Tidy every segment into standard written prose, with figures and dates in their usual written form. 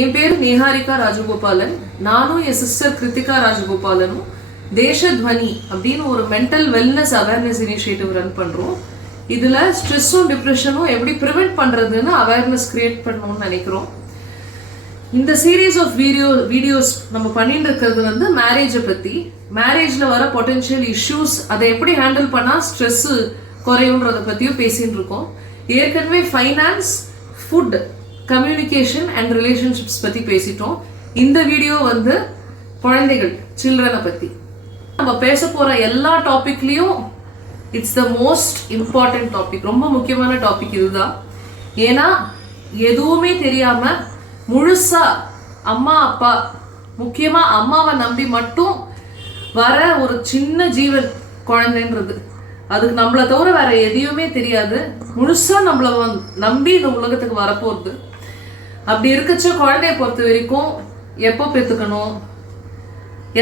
என் பேரு நேஹாரிகா ராஜகோபாலன். நானும் என் சிஸ்டர் கிருத்திகா ராஜகோபாலனும் தேசத்வனி அப்படின்னு ஒரு mental wellness awareness initiative run பண்றோம். இதுல ஸ்ட்ரெஸ்ஸும் டிப்ரெஷனும் எப்படி ப்ரிவென்ட் பண்றதுன்னு அவேர்னஸ் கிரியேட் பண்ணணும்னு நினைக்கிறோம். இந்த சீரீஸ் ஆஃப் வீடியோஸ் நம்ம பண்ணிட்டு இருக்கிறது வந்து மேரேஜை பத்தி, மேரேஜ்ல வர பொட்டென்ஷியல் இஷ்யூஸ், அதை எப்படி ஹேண்டில் பண்ணா ஸ்ட்ரெஸ் குறையுன்றத பத்தியும் பேசிட்டு இருக்கோம். ஏற்கனவே finance, food, communication and relationships பத்தி பேசிட்டோம். இந்த வீடியோ வந்து குழந்தைகள், சில்ட்ரனை பத்தி. நம்ம பேச போற எல்லா டாபிக்லயும் it's the most important topic, ரொம்ப முக்கியமான டாபிக் இதுதான். ஏன்னா எதுவுமே தெரியாம முழுசா அம்மா அப்பா, முக்கியமா அம்மாவை நம்பி மட்டும் வர ஒரு சின்ன ஜீவன் குழந்தைன்றது. அதுக்கு நம்மளை தவிர வேற எதையுமே தெரியாது, முழுசா நம்மள நம்பி இந்த உலகத்துக்கு வரப்போகுது. அப்படி இருக்கச்ச குழந்தைய பொறுத்த வரைக்கும் எப்போ பெத்துக்கணும்,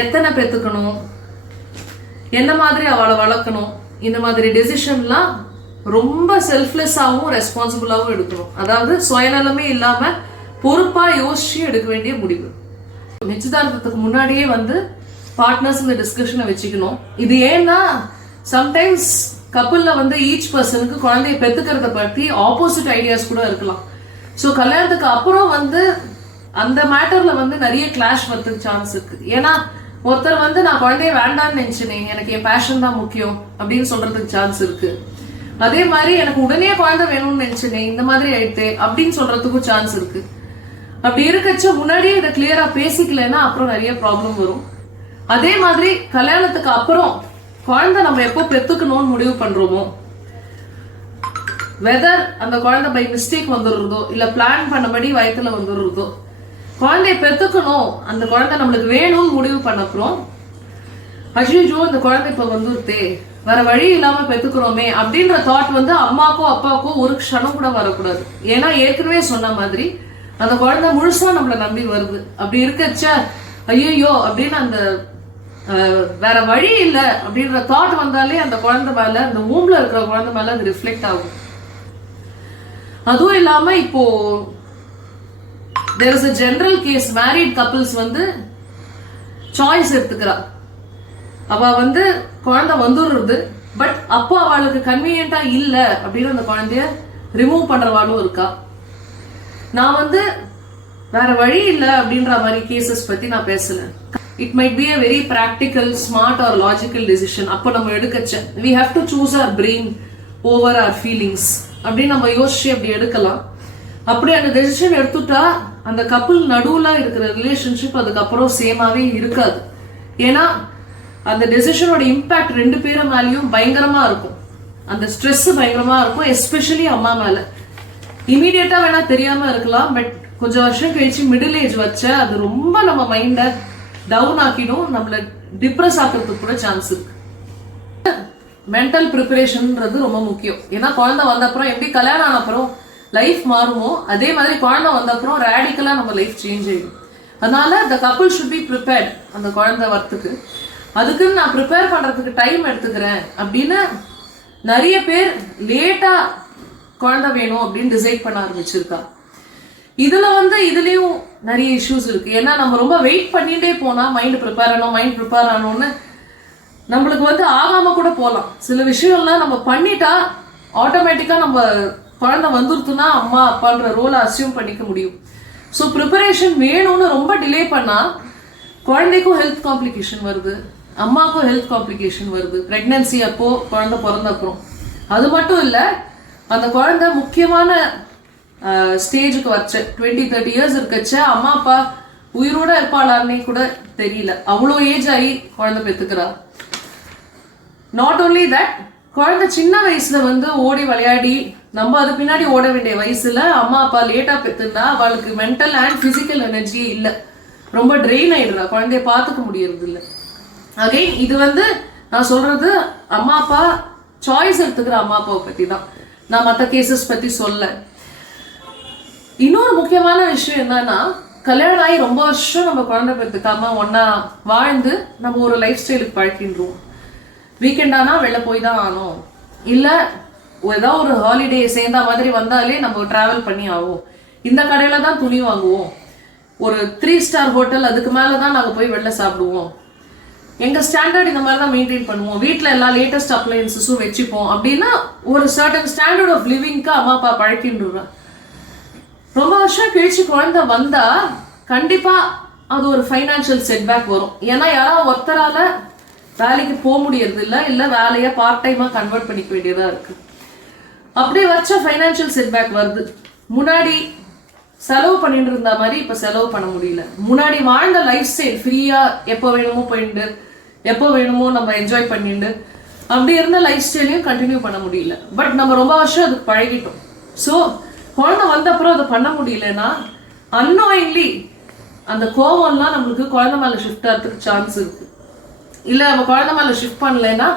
எத்தனை பெத்துக்கணும், என்ன மாதிரி அவளை வளர்க்கணும், இந்த மாதிரி டெசிஷன்லாம் ரொம்ப செல்ஃப்லெஸ்ஸாகவும் ரெஸ்பான்சிபிளாகவும் எடுக்கணும். அதாவது சுயநலமே இல்லாம பொறுப்பா யோசிச்சு எடுக்க வேண்டிய முடிவு. நிச்சயதார்த்தத்துக்கு முன்னாடியே வந்து பார்ட்னர்ஸ் இந்த டிஸ்கஷனை வச்சுக்கணும். இது ஏன்னா சம்டைம்ஸ் கப்பல்ல வந்து ஈச் பர்சனுக்கு குழந்தைய பெத்துக்கிறத பத்தி ஆப்போசிட் ஐடியாஸ் கூட இருக்கலாம். ஸோ கல்யாணத்துக்கு அப்புறம் வந்து அந்த மேட்டர்ல வந்து நிறைய கிளாஷ் வரதுக்கு சான்ஸ் இருக்கு. ஏன்னா ஒருத்தர் வந்து நான் குழந்தைய வேண்டான்னு நினைச்சேன், எனக்கு என் பேஷன் தான் முக்கியம் அப்படின்னு சொல்றதுக்கு சான்ஸ் இருக்கு. அதே மாதிரி எனக்கு உடனே குழந்தை வேணும்னு நினைச்சேன், இந்த மாதிரி ஆயிடுத்து அப்படின்னு சொல்றதுக்கும் சான்ஸ் இருக்கு. அப்படி இருக்கச்ச முன்னாடியே இதை கிளியரா பேசிக்கலன்னா அப்புறம் நிறைய ப்ராப்ளம் வரும். அதே மாதிரி கல்யாணத்துக்கு அப்புறம் குழந்தை நம்ம எப்போ பெத்துக்கணும்னு முடிவு பண்றோமோ, வெதர் அந்த குழந்தை பை மிஸ்டேக் வந்துடுறதோ இல்ல பிளான் பண்ணபடி வயத்துல வந்துடுறதோ, குழந்தைய பெத்துக்கணும், அந்த குழந்தை நம்மளுக்கு வேணும்னு முடிவு பண்ணப்புறம் அஜிஜோ இந்த குழந்தை இப்ப வந்துருத்தே, வேற வழி இல்லாம பெத்துக்கிறோமே அப்படின்ற தாட் வந்து அம்மாக்கோ அப்பாக்கோ ஒரு க்ஷணம் கூட வரக்கூடாது. ஏன்னா ஏற்கனவே சொன்ன மாதிரி அந்த குழந்தை முழுசா நம்மளை நம்பி வருது. அப்படி இருக்கச்ச ஐயோ அப்படின்னு அந்த வேற வழி இல்லை அப்படின்ற தாட் வந்தாலே அந்த குழந்தை மேல, அந்த ஊம்ல இருக்கிற குழந்தை மேல அது ரிஃப்ளெக்ட் ஆகும். அதுவும் இல்லாம இப்போ there is a general case, married couples வந்து சாய்ஸ் எடுத்துக்கிறா. அவ வந்து குழந்தை வந்துடுறது, பட் அப்போ அவளுக்கு கன்வீனியன்டா இல்ல அப்படின்னு அந்த குழந்தைய ரிமூவ் பண்றவாளும் இருக்கா. நான் வந்து வேற வழி இல்ல அப்படின்ற மாதிரி கேசஸ் பத்தி நான் பேசல. It might be a very practical, smart or logical decision. அப்ப நம்ம எடுக்கச்ச we have to choose our brain over our feelings அப்படின்னு நம்ம யோசிச்சு அப்படி எடுக்கலாம். அப்படி அந்த டெசிஷன் எடுத்துட்டா அந்த கப்புள் நடுவுல இருக்கிற ரிலேஷன்ஷிப் அதுக்கப்புறம் சேமாவே இருக்காது. ஏன்னா அந்த டெசிஷனோட இம்பாக்ட் ரெண்டு பேரும் மேலேயும் பயங்கரமா இருக்கும். அந்த ஸ்ட்ரெஸ் பயங்கரமா இருக்கும், எஸ்பெஷலி அம்மா மேல. இமீடியட்டா வேணா தெரியாம இருக்கலாம், பட் கொஞ்சம் வருஷம் கழிச்சு மிடில் ஏஜ் வச்ச அது ரொம்ப நம்ம மைண்ட டவுன் ஆக்கிடும், நம்மள டிப்ரெஸ் ஆக்கிறதுக்கு கூட சான்ஸ் இருக்கு. மென்டல் ப்ரிப்பரேஷன்ன்றது ரொம்ப முக்கியம். ஏன்னா குழந்தை வந்த அப்புறம் எப்படி கல்யாணம் ஆன அப்புறம் லைஃப் மாறுமோ அதே மாதிரி குழந்தை வந்த அப்புறம் ரேடிக்கலா நம்ம லைஃப் சேஞ்ச் ஆயிடும். அதனால the couple should be prepared அந்த குழந்தை வரத்துக்கு. அதுக்குன்னு நான் ப்ரிப்பேர் பண்றதுக்கு டைம் எடுத்துக்கிறேன் அப்படின்னு நிறைய பேர் லேட்டா குழந்தை வேணும் அப்படின்னு டிசைட் பண்ண ஆரம்பிச்சிருக்கா. இதுல வந்து இதுலயும் நிறைய இஷ்யூஸ் இருக்கு. ஏன்னா நம்ம ரொம்ப வெயிட் பண்ணிட்டே போனா மைண்ட் ப்ரிப்பேர் ஆனோம்னு நம்மளுக்கு வந்து ஆகாம கூட போகலாம். சில விஷயம்லாம் நம்ம பண்ணிட்டா ஆட்டோமேட்டிக்கா நம்ம குழந்தை வந்துருத்துனா அம்மா அப்பான்ற ரோலை அசியூம் பண்ணிக்க முடியும். ஸோ ப்ரிப்பரேஷன் வேணும்னு ரொம்ப டிலே பண்ணா குழந்தைக்கும் ஹெல்த் காம்ப்ளிகேஷன் வருது, அம்மாக்கும் ஹெல்த் காம்ப்ளிகேஷன் வருது பிரெக்னன்சி அப்போ, குழந்தை பிறந்த அப்புறம். அது மட்டும் இல்லை, அந்த குழந்தை முக்கியமான ஸ்டேஜுக்கு வச்ச 20-30 இயர்ஸ் இருக்கச்ச அம்மா அப்பா உயிரோட இருப்பாளான்னே கூட தெரியல, அவ்வளோ ஏஜ் ஆகி குழந்தை பெற்றுக்கிறா. நாட் ஓன்லி தட், குழந்தை சின்ன வயசுல வந்து ஓடி விளையாடி நம்ம அது பின்னாடி ஓட வேண்டிய வயசுல அம்மா அப்பா லேட்டா பெற்றுண்டா அவளுக்கு மென்டல் அண்ட் பிசிக்கல் எனர்ஜியே இல்லை, ரொம்ப ட்ரெயின் ஆயிடுறா, குழந்தைய பார்த்துக்க முடியறது இல்லை. அகைன் இது வந்து நான் சொல்றது அம்மா அப்பா சாய்ஸ் எடுத்துக்கிற அம்மா அப்பாவை பத்தி தான், நான் மற்ற கேசஸ் பத்தி சொல்ல. இன்னொரு முக்கியமான விஷயம் என்னன்னா, கல்யாணம் ஆகி ரொம்ப வருஷம் நம்ம குழந்தை பெற்றுக்காம ஒன்னா வாழ்ந்து நம்ம ஒரு லைஃப் ஸ்டைலுக்கு பழக்கின்றோம். வீக்கெண்டானா வெளில போய் தான் ஆகணும், இல்லை ஏதாவது ஒரு ஹாலிடே சேர்ந்த மாதிரி வந்தாலே நம்ம டிராவல் பண்ணி ஆகும், இந்த கடையில தான் துணி வாங்குவோம், ஒரு 3 ஸ்டார் ஹோட்டல் அதுக்கு மேலதான் நாங்க போய் வெளில சாப்பிடுவோம். எங்க ஸ்டாண்டர்ட் இந்த மாதிரி தான் மெயின்டைன் பண்ணுவோம். வீட்டுல எல்லா லேட்டஸ்ட் அப்ளையன்சஸும் வச்சுப்போம் அப்படின்னா ஒரு சர்டன் ஸ்டாண்டர்ட் ஆஃப் லிவிங்க்கு அம்மா அப்பா பழக்கின்றாங்க. ரொம்ப வருஷம் கழிச்சு குழந்தை வந்தா கண்டிப்பா அது ஒரு ஃபைனான்சியல் செட்பேக் வரும். ஏன்னா யாராவது ஒருத்தரால வேலைக்கு போக முடியறது இல்ல வேலையை பார்ட் டைமா கன்வெர்ட் பண்ணிக்க வேண்டியதா இருக்கு. அப்படி வச்ச ஃபைனான்சியல் செட்பேக் வருது. முன்னாடி செலவு பண்ணிட்டு இருந்த மாதிரி இப்ப செலவு பண்ண முடியல. முன்னாடி வாழ்ந்த லைஃப் ஸ்டைல் ஃப்ரீயா எப்போ வேணுமோ போயிட்டு எப்போ வேணுமோ நம்ம என்ஜாய் பண்ணிட்டு அப்படி இருந்த லைஃப் ஸ்டைலையும் கண்டினியூ பண்ண முடியல. பட் நம்ம ரொம்ப வருஷம் அதுக்கு பழகிட்டோம். ஸோ குழந்தை வந்த அப்புறம் அதை பண்ண முடியலன்னா அன்னோயிங்லி அந்த கோவம்லாம் நம்மளுக்கு குழந்தை மேல ஷிஃப்ட் ஆகிறதுக்கு சான்ஸ் இருக்கு. இல்ல நம்ம குழந்தை மேல ஷிஃப்ட் பண்ணலைன்னா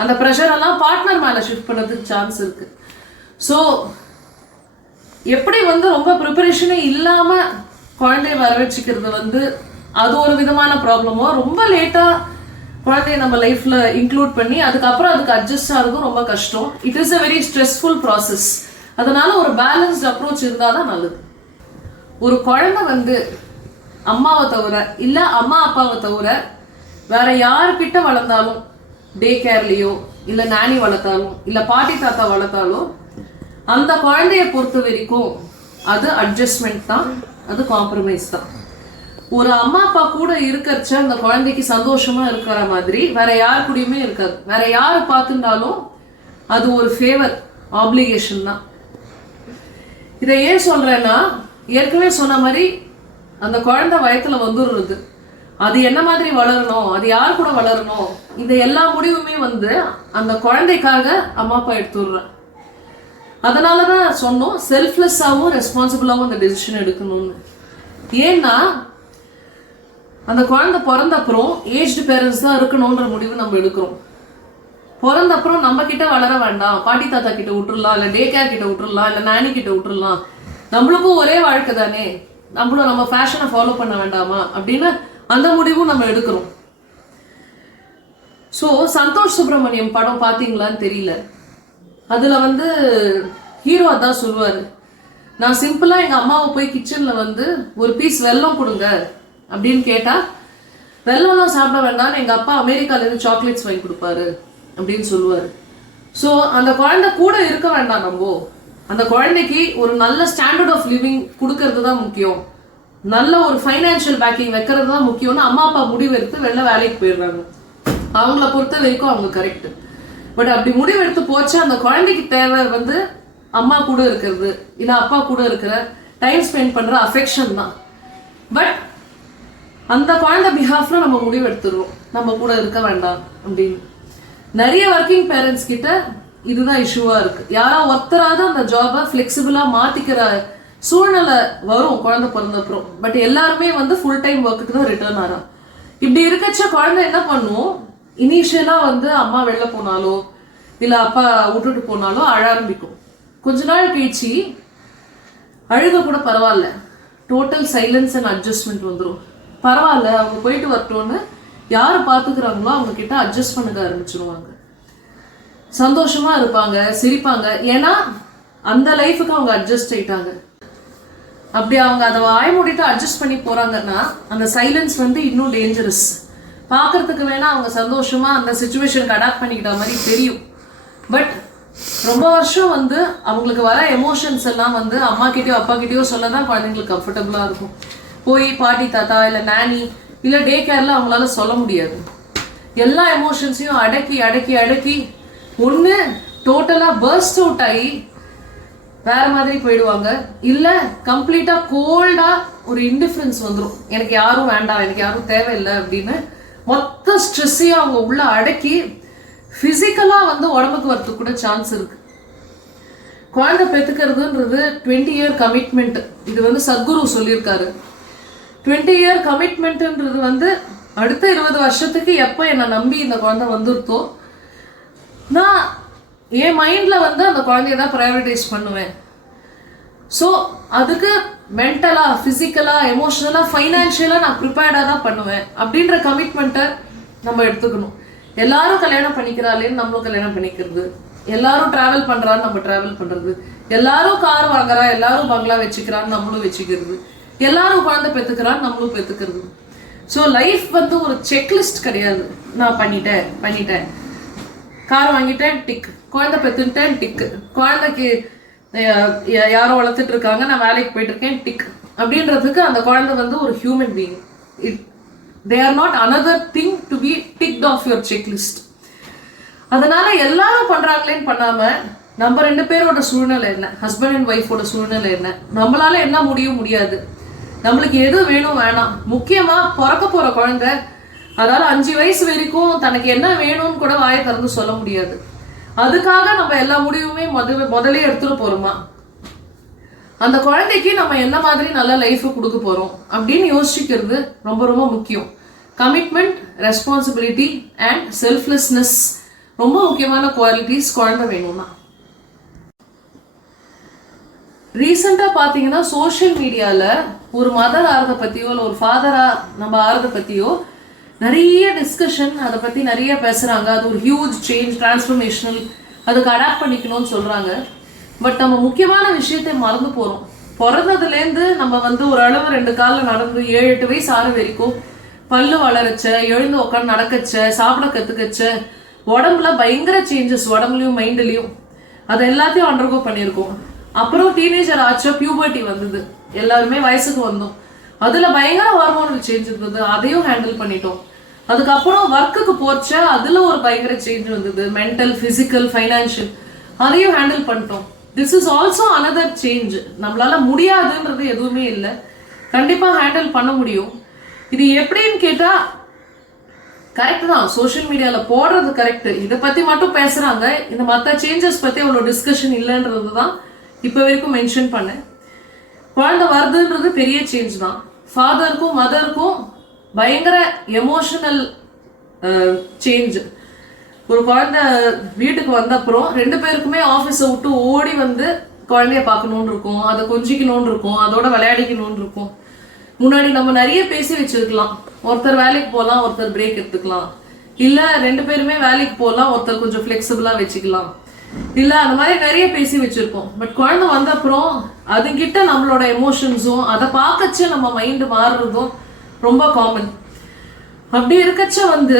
அந்த ப்ரெஷர் எல்லாம் பார்ட்னர் மேல ஷிஃப்ட் பண்ணதுக்கு சான்ஸ் இருக்கு. ஸோ எப்படி ரொம்ப ப்ரிப்பரேஷனே இல்லாம குழந்தைய வர வச்சுக்கிறது அது ஒரு விதமான ப்ராப்ளமோ, ரொம்ப லேட்டா குழந்தைய நம்ம லைஃப்ல இன்க்ளூட் பண்ணி அதுக்கப்புறம் அதுக்கு அட்ஜஸ்ட் ஆகிறதும் ரொம்ப கஷ்டம். It is a very stressful process. அதனால ஒரு பேலன்ஸ்ட் அப்ரோச் இருந்தாதான் நல்லது. ஒரு குழந்தை அம்மாவை தவிர இல்ல அம்மா அப்பாவை தவிர வேற யாருக்கிட்ட வளர்ந்தாலும், டே கேர்லயோ இல்ல நானி வளர்த்தாலும் இல்ல பாட்டி தாத்தா வளர்த்தாலும் அந்த குழந்தைய பொறுத்த வரைக்கும் அது அட்ஜஸ்ட்மெண்ட் தான், அது காம்ப்ரமைஸ் தான். ஒரு அம்மா அப்பா கூட இருக்கிறச்ச அந்த குழந்தைக்கு சந்தோஷமா இருக்கிற மாதிரி வேற யார் கூடயுமே இருக்காது. வேற யாரு பார்த்துட்டாலும் அது ஒரு ஃபேவர், ஆப்ளிகேஷன் தான். இதை ஏன் சொல்றேன்னா, ஏற்கனவே சொன்ன மாதிரி அந்த குழந்தை வயத்துல வந்துடுறது, அது என்ன மாதிரி வளரணும், அது யார் கூட வளரணும், இந்த எல்லா முடிவுமே அந்த குழந்தைக்காக அம்மா அப்பா எடுத்துடுறேன். அதனாலதான் சொன்னோம் செல்ஃப்லெஸ்ஸாவும் ரெஸ்பான்சிபிளாவும் அந்த டெசிஷன் எடுக்கணும்னு. ஏன்னா அந்த குழந்தை பிறந்த அப்புறம் ஏஜ்டு பேரண்ட்ஸ் தான் இருக்கணும்ன்ற முடிவு நம்ம எடுக்கிறோம். பிறந்த அப்புறம் நம்ம கிட்ட வளர வேண்டாம், பாட்டி தாத்தா கிட்ட விட்டுறலாம், இல்ல டே கேர் கிட்ட விட்டுறலாம், இல்ல நானி கிட்ட விட்டுறலாம், நம்மளுக்கும் ஒரே வாழ்க்கை தானே, நம்மளும் நம்ம ஃபேஷனை ஃபாலோ பண்ண வேண்டாமா அப்படின்னு அந்த முடிவும் நம்ம எடுக்கிறோம். ஸோ சந்தோஷ் சுப்ரமணியம் படம் பார்த்தீங்களான்னு தெரியல, அதுல ஹீரோ அதான் சொல்லுவாரு, நான் சிம்பிளா எங்க அம்மாவை போய் கிச்சன்ல ஒரு பீஸ் வெல்லம் கொடுங்க அப்படின்னு கேட்டா வெள்ளம்லாம் சாப்பிட வேண்டாம்னு எங்க அப்பா அமெரிக்கால இருந்து சாக்லேட்ஸ் வாங்கி கொடுப்பாரு அப்படின்னு சொல்லுவாரு. ஸோ அந்த குழந்தை கூட இருக்க வேண்டாம், நம்ம அந்த குழந்தைக்கு ஒரு நல்ல ஸ்டாண்டர்ட் ஆஃப் லிவிங் கொடுக்கறது தான் முக்கியம், நல்ல ஒரு ஃபைனான்சியல் பேக்கிங் வைக்கிறது தான் முக்கியம்னு அம்மா அப்பா முடிவெடுத்து வெளில வேலைக்கு போயிடுறாங்க. அவங்கள பொறுத்த வரைக்கும் அவங்க கரெக்ட். பட் அப்படி முடிவெடுத்து போச்சு அந்த குழந்தைக்கு தேவை அம்மா கூட இருக்கிறது இல்ல அப்பா கூட இருக்கிற டைம் ஸ்பெண்ட் பண்ற அஃபெக்ஷன் தான். பட் அந்த குழந்தை பிஹாஃப்ல நம்ம முடிவு எடுத்துடுறோம் நம்ம கூட இருக்க வேண்டாம் அப்படின்னு. நிறைய ஒர்க்கிங் பேரண்ட்ஸ் கிட்ட இதுதான் இஷ்யூவா இருக்கு. யாரா ஒருத்தராவது அந்த ஜாபை ஃபிளெக்சிபிளா மாத்திக்கிற சூழ்நிலை வரும் குழந்தை பிறந்தப்புறம். பட் எல்லாருமே ஃபுல் டைம் ஒர்க்குக்கு தான் ரிட்டர்ன் ஆறா. இப்படி இருக்கச்ச குழந்தை என்ன பண்ணும், இனிஷியலா அம்மா வெளில போனாலோ இல்ல அப்பா விட்டுட்டு போனாலோ அழ ஆரம்பிக்கும். கொஞ்ச நாள் கழிச்சு அழுக கூட பரவாயில்ல, டோட்டல் சைலன்ஸ் அண்ட் அட்ஜஸ்ட்மெண்ட் வந்துடும். பரவாயில்ல அவங்க போயிட்டு வரட்டோன்னு யாரு பாத்துக்கிறாங்களோ அவங்க கிட்ட அட்ஜஸ்ட் பண்ணுங்க ஆரம்பிச்சிருவாங்க. சந்தோஷமா இருப்பாங்க, சிரிப்பாங்க. ஏன்னா அந்த லைஃபுக்கு அவங்க அட்ஜஸ்ட் ஆயிட்டாங்க. அப்படி அவங்க அதை வாய் மூடிட்டு அட்ஜஸ்ட் பண்ணி போறாங்கன்னா அந்த சைலன்ஸ் இன்னும் டேஞ்சரஸ். பாக்குறதுக்கு வேணா அவங்க சந்தோஷமா அந்த சிச்சுவேஷனுக்கு அடாப்ட் பண்ணிக்கிட்ட மாதிரி தெரியும். பட் ரொம்ப வருஷம் அவங்களுக்கு வர எமோஷன்ஸ் எல்லாம் அம்மா கிட்டயோ அப்பா கிட்டயோ சொல்லதான் குழந்தைங்களுக்கு கம்ஃபர்டபுளா இருக்கும். போய் பாட்டி தாத்தா இல்ல நானி இல்ல டே கேர்ல அவங்களால சொல்ல முடியாது. எல்லா எமோஷன்ஸையும் அடக்கி அடக்கி அடக்கி ஒண்ணு டோட்டலா பர்ஸ்ட் அவுட் ஆகி வேற மாதிரி போயிடுவாங்க, இல்ல கம்ப்ளீட்டா கோல்டா ஒரு இன்டிஃபரன்ஸ் வந்துடும், எனக்கு யாரும் வேண்டாம், எனக்கு யாரும் தேவையில்லை அப்படின்னு மொத்த ஸ்ட்ரெஸ்ஸையும் அவங்க உள்ள அடக்கி பிசிக்கலா உடம்புக்கு வரதுக்கு கூட சான்ஸ் இருக்கு. குழந்தை பெத்துக்கிறதுன்றது 20 இயர் கமிட்மெண்ட். இது சத்குரு சொல்லியிருக்காரு. 20 இயர் கமிட்மெண்ட்ன்றது அடுத்த 20 வருஷத்துக்கு எப்போ என்னை நம்பி இந்த குழந்தை வந்துருத்தோ நான் என் மைண்ட்ல அந்த குழந்தைய தான் ப்ரையாரிட்டைஸ் பண்ணுவேன். ஸோ அதுக்கு மென்டலா பிசிக்கலா எமோஷனலா ஃபைனான்சியலா நான் ப்ரிப்பேர்டா தான் பண்ணுவேன் அப்படின்ற கமிட்மெண்ட்டை நம்ம எடுத்துக்கணும். எல்லாரும் கல்யாணம் பண்ணிக்கிறாளேன்னு நம்மளும் கல்யாணம் பண்ணிக்கிறது, எல்லாரும் டிராவல் பண்றான்னு நம்ம டிராவல் பண்றது, எல்லாரும் கார் வாங்குறா எல்லாரும் பங்களா வச்சுக்கிறான்னு நம்மளும் வச்சுக்கிறது, எல்லாரும் குழந்தை பெற்றுக்கிறான், நம்மளும் பெற்றுக்கிறது. ஸோ லைஃப் வந்து ஒரு செக்லிஸ்ட் கிடையாது. நான் பண்ணிட்டேன், கார் வாங்கிட்டேன், டிக், குழந்தை பெற்றுட்டேன், டிக், குழந்தைக்கு யாரோ வளர்த்துட்டு இருக்காங்க, நான் வேலைக்கு போயிட்டு இருக்கேன், டிக் அப்படின்றதுக்கு அந்த குழந்தை வந்து ஒரு human being. They are not another thing to be ticked off your checklist. அதனால எல்லாரும் பண்றாங்களேன்னு பண்ணாம நம்ம 2 பேரோட சூழ்நிலை என்ன, ஹஸ்பண்ட் அண்ட் ஒய்ஃபோட சூழ்நிலை என்ன, நம்மளால என்ன முடியாது, நம்மளுக்கு எது வேணும் வேணாம். முக்கியமா பிறக்க போற குழந்தை, அதாவது 5 வயசு வரைக்கும் தனக்கு என்ன வேணும்னு கூட வாயை திறந்து சொல்ல முடியாது. அதுக்காக நம்ம எல்லா முடிவுமே முதலே எடுத்துட்டு போறோமா? அந்த குழந்தைக்கு நம்ம என்ன மாதிரி நல்ல லைஃப் கொடுக்க போறோம் அப்படின்னு யோசிக்கிறது ரொம்ப ரொம்ப முக்கியம். கமிட்மெண்ட், ரெஸ்பான்சிபிலிட்டி அண்ட் செல்ஃப்லெஸ்னஸ் ரொம்ப முக்கியமான குவாலிட்டிஸ் குழந்தை வேணும்னா. ரீசெண்டா பாத்தீங்கன்னா சோசியல் மீடியால ஒரு மதர் ஆறத பத்தியோ இல்லை ஒரு ஃபாதரா நம்ம ஆறத பத்தியோ நிறைய டிஸ்கஷன், அதை பத்தி நிறைய பேசுறாங்க. அது ஒரு ஹியூஜ் சேஞ்ச், டிரான்ஸ்ஃபர்மேஷனல், அதுக்கு அடாப்ட் பண்ணிக்கணும்னு சொல்றாங்க. பட் நம்ம முக்கியமான விஷயத்தை மறந்து போறோம். பிறந்ததுலேருந்து நம்ம வந்து ஒரு அளவு 2 காலில் நடந்து 7-8 வயசு ஆற வரைக்கும் பல்லு வளரச்ச, எழுந்து உட்காந்து நடக்கச்ச, சாப்பிட கத்துக்கச்ச, உடம்புல பயங்கர சேஞ்சஸ், உடம்புலயும் மைண்ட்லயும், அது எல்லாத்தையும் அண்டர்கோ பண்ணியிருக்கோம். அப்புறம் டீனேஜர் ஆச்ச, பியூபர்ட்டி வந்தது, எல்லாருமே வயசுக்கு வந்தோம். அதுல பயங்கர ஹார்மோனல் சேஞ்ச் இருந்தது, அதையும் ஹேண்டில் பண்ணிட்டோம். அதுக்கப்புறம் ஒர்க்குக்கு போச்ச, அதுல ஒரு பயங்கர சேஞ்ச் வந்தது, மென்டல், பிசிக்கல், ஃபைனான்சியல், அதையும் ஹேண்டில் பண்ணிட்டோம். This is also another change. நம்மளால முடியாதுன்றது எதுவுமே இல்லை, கண்டிப்பா ஹேண்டில் பண்ண முடியும். இது எப்படின்னு கேட்டா கரெக்ட் தான், சோசியல் மீடியால போடுறது கரெக்ட், இதை பத்தி மட்டும் பேசுறாங்க, இந்த மற்ற சேஞ்சஸ் பத்தி அவ்வளோ டிஸ்கஷன் இல்லைன்றது தான் இப்போ வரைக்கும் மென்ஷன் பண்ணேன். குழந்தை வருதுன்றது பெரிய சேஞ்ச் தான். ஃபாதருக்கும் மதருக்கும் பயங்கர எமோஷனல் சேஞ்ச். ஒரு குழந்தை வீட்டுக்கு வந்த அப்புறம் 2 பேருக்குமே ஆஃபீஸை விட்டு ஓடி வந்து குழந்தைய பார்க்கணும்னு இருக்கும், அதை கொஞ்சிக்கணும்னு இருக்கும், அதோட விளையாடிக்கணும்னு இருக்கும். முன்னாடி நம்ம நிறைய பேசி வச்சிருக்கலாம், ஒருத்தர் வேலைக்கு போகலாம், ஒருத்தர் பிரேக் எடுத்துக்கலாம், இல்லை 2 பேருமே வேலைக்கு போகலாம், ஒருத்தர் கொஞ்சம் ஃப்ளெக்சிபிளாக வச்சுக்கலாம், இல்லை அந்த மாதிரி நிறைய பேசி வச்சிருப்போம். பட் குழந்தை வந்த அப்புறம் அதுங்கிட்ட நம்மளோட எமோஷன்ஸும் அதை பார்க்கச்ச நம்ம மைண்டு மாறுறதும் ரொம்ப காமன். அப்படி இருக்கச்ச வந்து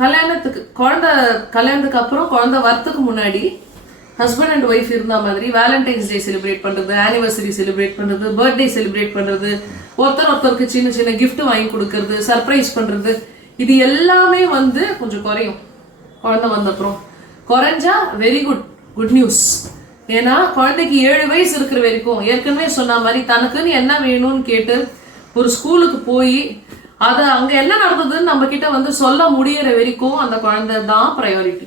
கல்யாணத்துக்கு அப்புறம் குழந்தை வரத்துக்கு முன்னாடி ஹஸ்பண்ட் அண்ட் ஒய்ஃப் இருந்த மாதிரி வேலண்டைன்ஸ் டே செலிப்ரேட் பண்றது, ஆனிவர்சரி செலிப்ரேட் பண்றது, பர்த்டே செலிப்ரேட் பண்றது, ஒருத்தருக்கு சின்ன சின்ன கிஃப்ட் வாங்கி கொடுக்கறது, சர்ப்ரைஸ் பண்றது, இது எல்லாமே வந்து கொஞ்சம் குறையும் குழந்தை வந்த அப்புறம். குறைஞ்சா வெரி குட் நியூஸ். ஏன்னா குழந்தைக்கு 7 வயசு இருக்கிற வரைக்கும் ஏற்கனவே சொன்ன மாதிரி தனக்குன்னு என்ன வேணும்னு கேட்டு ஒரு ஸ்கூலுக்கு போய் அது அங்க என்ன நடந்ததுன்னு நம்ம கிட்ட வந்து சொல்ல முடியற வரைக்கும் அந்த குழந்தை தான் ப்ரையாரிட்டி.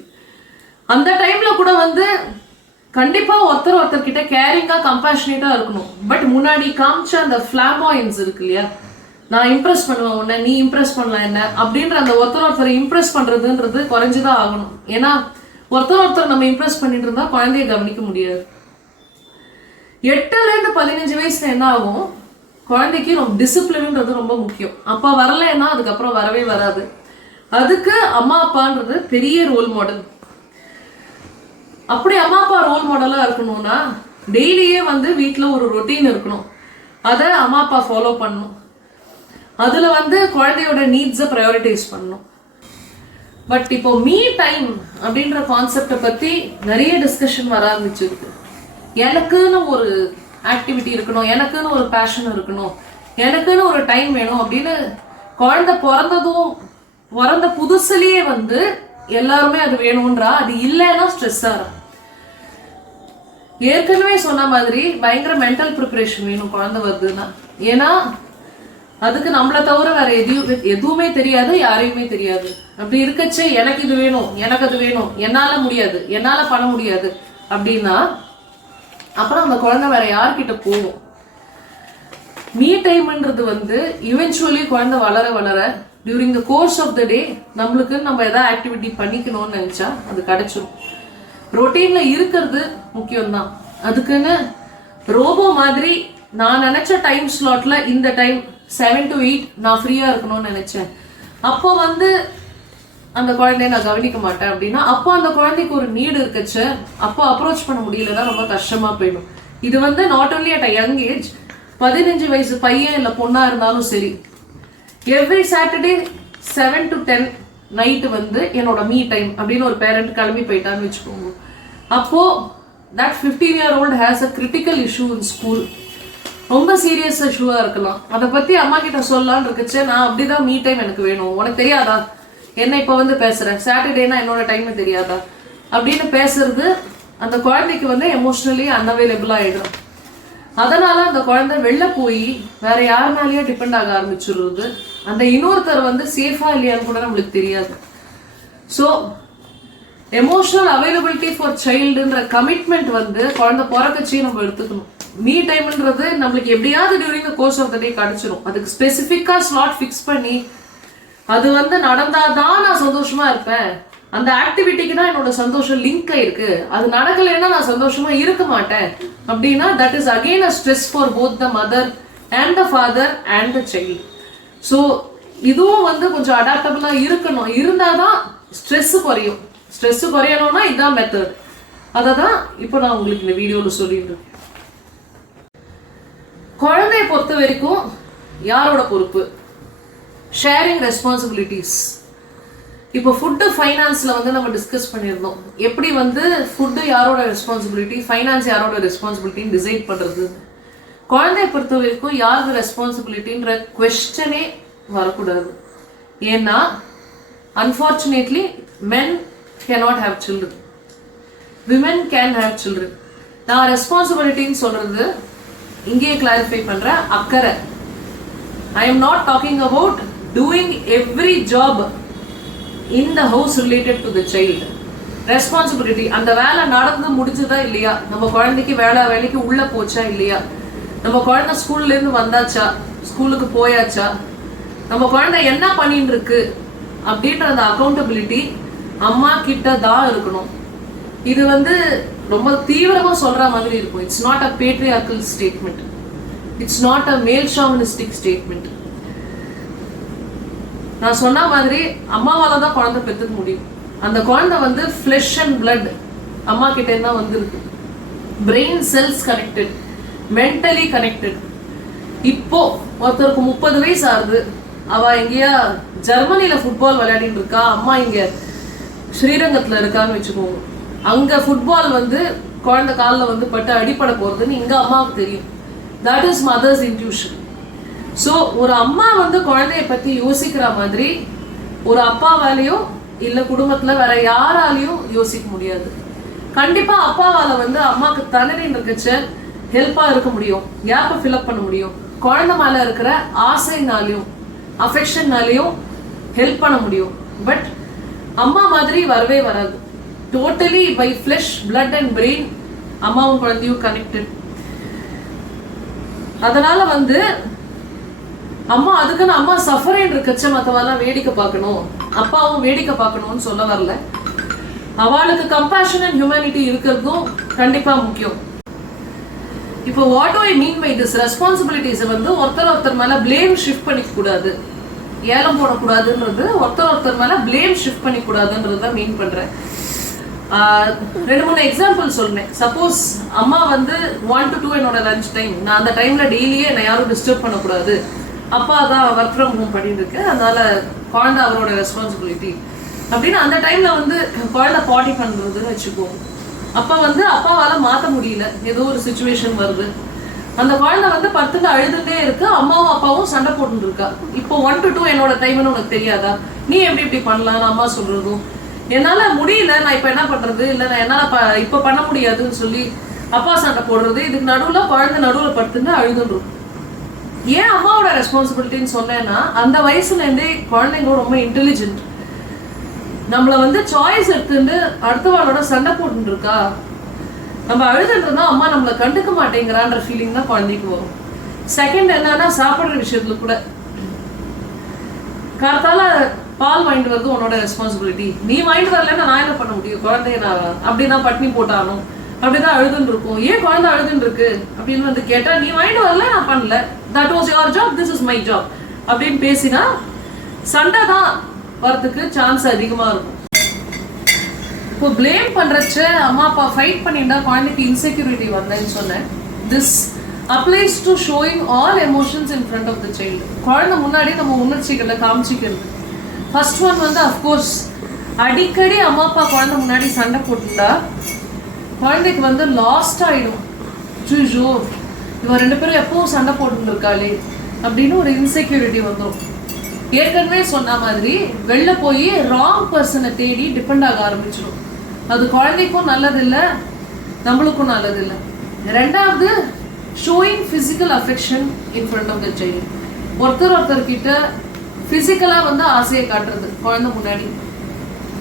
அந்த டைம்ல கூட வந்து கண்டிப்பா ஒருத்தர் கிட்ட கேரிங்கா, கம்பேஷனேட்டா இருக்கணும். பட் முன்னாடி காமிச்ச அந்த ஃபிளாம்பாயன்ஸ் இருக்கு இல்லையா, நான் இம்ப்ரெஸ் பண்ணுவேன் உன்ன, நீ இம்ப்ரெஸ் பண்ணலாம் என்ன அப்படின்ற அந்த ஒருத்தரை இம்ப்ரெஸ் பண்றதுன்றது குறைஞ்சுதான் ஆகணும். ஏன்னா ஒருத்தர் நம்ம இம்ப்ரெஸ் பண்ணிட்டு இருந்தா குழந்தைய கவனிக்க முடியாது. 8லேருந்து 15 வயசுல என்ன ஆகும், குழந்தைக்கு ரொம்ப டிசிப்ளின்ன்றது ரொம்ப முக்கியம். அப்பா வரலைன்னா அதுக்கப்புறம் வரவே வராது. அதுக்கு அம்மா அப்பான்றது பெரிய ரோல் மாடல். அப்படி அம்மா அப்பா ரோல் மாடலா இருக்கணும்னா டெய்லியே வந்து வீட்டுல ஒரு ரொட்டீன் இருக்கணும், அதை அம்மா அப்பா ஃபாலோ பண்ணணும். அதுல வந்து குழந்தையோட நீட்ஸை ப்ரையாரிட்டைஸ் பண்ணணும். பட் இப்போ மீ டைம் அப்படின்ற கான்செப்டை பத்தி நிறைய டிஸ்கஷன் வர ஆரம்பிச்சிருக்கு. எனக்குன்னு ஒரு ஆக்டிவிட்டி இருக்கணும், எனக்குன்னு ஒரு பேஷன் இருக்கணும், எனக்குன்னு ஒரு டைம் வேணும் அப்படின்னு குழந்தை பிறந்த புதுசுலயே வந்து எல்லாருமே அது வேணும்ன்றா. அது இல்லைன்னா ஸ்ட்ரெஸ் ஆகும். ஏற்கனவே சொன்ன மாதிரி பயங்கர மென்டல் ப்ரிப்பரேஷன் வேணும் குழந்தை வருதுன்னா. ஏன்னா அதுக்கு நம்மளை தவிர வேற எதுவுமே தெரியாது, யாரையுமே தெரியாது. அப்படி இருக்கச்சே எனக்கு இது வேணும், எனக்கு அது வேணும், என்னால முடியாது, என்னால பண்ண முடியாது அப்படின்னா அப்புறம் அந்த குழந்தை வேற யார்கிட்ட போகும். மீ டைம்ன்றது வந்து இவென்ச்சுவலி குழந்தை வளர வளர during the course of the day நம்மளுக்கு நம்ம எதாவது ஆக்டிவிட்டி பண்ணிக்கணும்னு நினைச்சா அது கிடைச்சிடும். ரொட்டீன்ல இருக்கிறது முக்கியம்தான். அதுக்குன்னு ரோபோ மாதிரி நான் நினைச்ச டைம் ஸ்லாட்ல இந்த டைம் 7 to 8 நான் ஃப்ரீயா இருக்கணும்னு நினைச்சேன், அப்போ வந்து அந்த குழந்தைய நான் கவனிக்க மாட்டேன் அப்படின்னா அப்போ அந்த குழந்தைக்கு ஒரு நீடு இருக்கச்ச அப்போ அப்ரோச் பண்ண முடியலன்னா ரொம்ப கஷ்டமா போயிடும். இது வந்து not only at a young age, 15 வயசு பையன் இல்லை பொண்ணா இருந்தாலும் சரி, எவ்ரி சாட்டர்டே 7 to 10 நைட்டு வந்து என்னோட மீ டைம் அப்படின்னு ஒரு பேரண்ட் கிளம்பி போயிட்டான்னு வச்சுக்கோங்க. அப்போ that 15-year-old has a critical issue in school. ரொம்ப சீரியஸ் இஷ்யூவா இருக்கலாம். அதை பத்தி அம்மா கிட்ட சொல்லலான்னு இருக்குச்சு. நான் அப்படிதான் மீ டைம் எனக்கு வேணும், உனக்கு தெரியாதா என்ன இப்ப வந்து பேசுறேன், சாட்டர்டேனா என்னோட டைம் தெரியாதா அப்படின்னு பேசுறது அந்த குழந்தைக்கு வந்து எமோஷனலி அன்அவைலபிளா ஆயிடும். அதனால அந்த குழந்தை வெளில போய் வேற யார் மேலேயும் டிபெண்ட் ஆக ஆரம்பிச்சிடுறது. அந்த இன்னொருத்தர் வந்து சேஃபா இல்லையான்னு கூட நம்மளுக்கு தெரியாது. ஸோ எமோஷனல் அவைலபிலிட்டி ஃபார் சைல்டுன்ற கமிட்மெண்ட் வந்து குழந்தை பிறக்கச்சியும் நம்ம எடுத்துக்கணும். மீ டைம்ன்றது நம்மளுக்கு எப்படியாவது during the course of the day கிடைச்சிரும். அதுக்கு ஸ்பெசிஃபிக்கா ஸ்லாட் ஃபிக்ஸ் பண்ணி அது வந்து நடந்தாதான் நான் சந்தோஷமா இருப்பேன், அந்த ஆக்டிவிட்டிக்கு தான் என்னோட சந்தோஷம் லிங்க் ஆயிருக்கு, அது நடக்கலைன்னா நான் சந்தோஷமா இருக்க மாட்டேன் அப்படின்னா that is again a stress for both the mother and the father and the child. So இதுவும் வந்து கொஞ்சம் அடாப்டபிளா இருக்கணும். இருந்தாதான் ஸ்ட்ரெஸ் குறையும். ஸ்ட்ரெஸ் குறையணும்னா இதுதான் மெத்தட். அதை தான் இப்போ நான் உங்களுக்கு இந்த வீடியோவில் சொல்லிடுறேன். குழந்தைய பொறுத்த வரைக்கும் யாரோட பொறுப்பு? Sharing responsibilities. இப்போ ஃபுட்டு ஃபைனான்ஸில் வந்து நம்ம டிஸ்கஸ் பண்ணியிருந்தோம். எப்படி வந்து ஃபுட்டு யாரோட ரெஸ்பான்சிபிலிட்டி, ஃபைனான்ஸ் யாரோட ரெஸ்பான்சிபிலிட்டின்னு டிசைட் பண்ணுறது. குழந்தைய பொறுத்த வரைக்கும் யாருக்கு ரெஸ்பான்சிபிலிட்டின்ற குவெஸ்டனே வரக்கூடாது. ஏன்னா unfortunately men cannot have children, women can have children. நான் ரெஸ்பான்சிபிலிட்டின்னு சொல்றது இங்கேயே கிளாரிஃபை பண்றேன், அக்கறை. I am not talking about doing every job in the house related to the child. Responsibility, அந்த வேலை நடந்து முடிஞ்சதா இல்லையா, நம்ம குழந்தைக்கு வேலைக்கு உள்ள போச்சா இல்லையா, நம்ம குழந்தை ஸ்கூல்ல இருந்து வந்தாச்சா, ஸ்கூலுக்கு போயாச்சா, நம்ம குழந்தை என்ன பண்ணிட்டு இருக்கு அப்படின்ற அந்த அக்கௌண்டபிலிட்டி அம்மா கிட்ட தான் இருக்கணும். இது வந்து ரொம்ப தீவிரமா சொல்ற மாதிரி இருக்கும். It's not a patriarchal statement, it's not a மேல் ஷாவனிஸ்டிக் ஸ்டேட்மெண்ட். நான் சொன்ன மாதிரி அம்மாவால தான் குழந்தை பெற்றுக்க முடியும். அந்த குழந்தை வந்து ஃபிளஷ் அண்ட் பிளட் அம்மா கிட்டே தான் வந்துருக்கு. Brain cells connected, mentally connected. இப்போ ஒருத்தருக்கு 30 வயசு ஆகுது, அவ எங்கேயா ஜெர்மனில ஃபுட்பால் விளையாடிட்டு இருக்கா, அம்மா இங்க ஸ்ரீரங்கத்துல இருக்கான்னு வச்சுக்கோங்க. அங்க ஃபுட்பால் வந்து குழந்தை காலில் வந்து பட்டு அடிப்படை போறதுன்னு இங்க அம்மாவுக்கு தெரியும். That is mother's intuition. So ஒரு அம்மா வந்து குழந்தைய பத்தி யோசிக்கிற மாதிரி ஒரு அப்பாவாலேயோ இல்ல குடும்பத்துல வேற யாராலையும் யோசிக்க முடியாது. கண்டிப்பா அப்பாவால வந்து அம்மாக்கு தண்ணீர் இருக்கச்ச ஹெல்ப்பா இருக்க முடியும், கேப்பை ஃபில்அப் பண்ண முடியும். குழந்தை மேல இருக்கிற ஆசைனாலையும் அஃபெக்ஷன்னாலையும் ஹெல்ப் பண்ண முடியும். பட் அம்மா மாதிரி வரவே வராது. Totally by flesh, blood and brain அம்மாவும் குழந்தையும் கனெக்டட். அதனால வந்து அம்மா அதுக்குன்னு அம்மா சஃபரேன் இருக்கச்ச மற்றவெல்லாம் வேடிக்கை பார்க்கணும், அப்பாவும் வேடிக்கை பார்க்கணும்னு சொல்ல வரல. அவளுக்கு கம்பேஷன் அண்ட் ஹியூமனிட்டி இருக்கிறதும் கண்டிப்பா முக்கியம். இப்போ what do I mean by this responsibilities வந்து ஒருத்தர் மேல பிளேம் ஷிஃப்ட் பண்ணிக்க கூடாது, ஏலம் போடக்கூடாதுன்றது, ஒருத்தர் மேல பிளேம் ஷிஃப்ட் பண்ணிக்க கூடாதுன்றத மீன் பண்றேன். 2-3 எக்ஸாம்பிள் சொன்னேன். சப்போஸ் அம்மா வந்து 1 to 2 என்னோட லஞ்ச் டைம், நான் அந்த டைம்ல டெய்லியே என்னை யாரும் டிஸ்டர்ப் பண்ணக்கூடாது, அப்பா தான் ஒர்க் ஃப்ரம் ஹோம் பண்ணிட்டு இருக்கு, அதனால குழந்தை அவரோட ரெஸ்பான்சிபிலிட்டி அப்படின்னு அந்த டைம்ல வந்து குழந்தை பாட்டி பண்றதுன்னு வச்சுக்கோங்க. அப்ப வந்து அப்பாவால மாத்த முடியல, ஏதோ ஒரு சுச்சுவேஷன் வருது, அந்த குழந்தை வந்து படுத்துட்டு அழுதுட்டே இருக்கு, அம்மாவும் அப்பாவும் சண்டை போட்டு இருக்கா. இப்போ 1 to 2 என்னோட டைம்னு உனக்கு தெரியாதா, நீ எப்படி பண்ணலாம்னு அம்மா சொல்றதும், என்னால முடியல நான் இப்ப என்ன பண்றது, இல்ல நான் என்னால இப்ப பண்ண முடியாதுன்னு சொல்லி அப்பா சண்டை போடுறது, இதுக்கு நடுவுல குழந்தை நடுவுல படுத்துட்டு அழுதுடும். ஏன் அம்மாவோட ரெஸ்பான்சிபிலிட்டின்னு சொன்னேன்னா அந்த வயசுல இருந்தே குழந்தைங்க ரொம்ப இன்டெலிஜென்ட். நம்மள வந்து சாய்ஸ் எடுத்துட்டு அடுத்தவாளோட சண்டை போட்டு இருக்கா, நம்ம அழுதுன்றதா அம்மா நம்மளை கண்டுக்க மாட்டேங்கிறான்ற ஃபீலிங் தான் குழந்தைக்கு வரும். செகண்ட் என்னன்னா சாப்பிடுற விஷயத்துல கூட காத்தால பால் வாங்கிட்டு வரது உன்னோட ரெஸ்பான்சிபிலிட்டி, நீ வாங்கிட்டு வரலன்னா நான் என்ன பண்ண முடியும், குழந்தைய நான் அப்படிதான் பட்னி போட்டாலும் அப்படிதான் அழுதுன்னு இருக்கும். ஏன் குழந்தை அழுதுன்னு இருக்கு அப்படின்னு வந்து கேட்டா, நீ வாங்கிட்டு வரல நான் பண்ணல, that was your job, this is my job அப்படின்னு பேசினா சண்டை தான் வரதுக்கு சான்ஸ் அதிகமா இருக்கும். இப்போ பிளேம் பண்றச்ச அம்மா அப்பா ஃபைட் பண்ணிட்டா குழந்தைக்கு இன்செக்யூரிட்டி வந்தேன்னு சொன்னேன். This applies to showing all emotions in front of the child. குழந்தை முன்னாடி நம்ம உணர்ச்சிகளை காமிச்சிக்கிறது. ஃபர்ஸ்ட் ஒன் வந்து அஃப்கோர்ஸ் அடிக்கடி அம்மா அப்பா குழந்தை முன்னாடி சண்டை போட்டுட்டா குழந்தைக்கு வந்து லாஸ்ட் ஆகிடும். ஜூஜோ இவன் 2 பேரும் எப்பவும் சண்டை போட்டுட்டு இருக்காளே அப்படின்னு ஒரு இன்செக்யூரிட்டி வந்துடும். ஏற்கனவே சொன்ன மாதிரி வெளில போய் ராங் பர்சனை தேடி டிபெண்ட் ஆக ஆரம்பிச்சிடும். அது குழந்தைக்கும் நல்லதில்லை, நம்மளுக்கும் நல்லதில்லை. ரெண்டாவது, showing physical affection in front of the child. ஒருத்தர்கிட்ட ஃபிசிக்கலாக வந்து ஆசையை காட்டுறது குழந்தை முன்னாடி.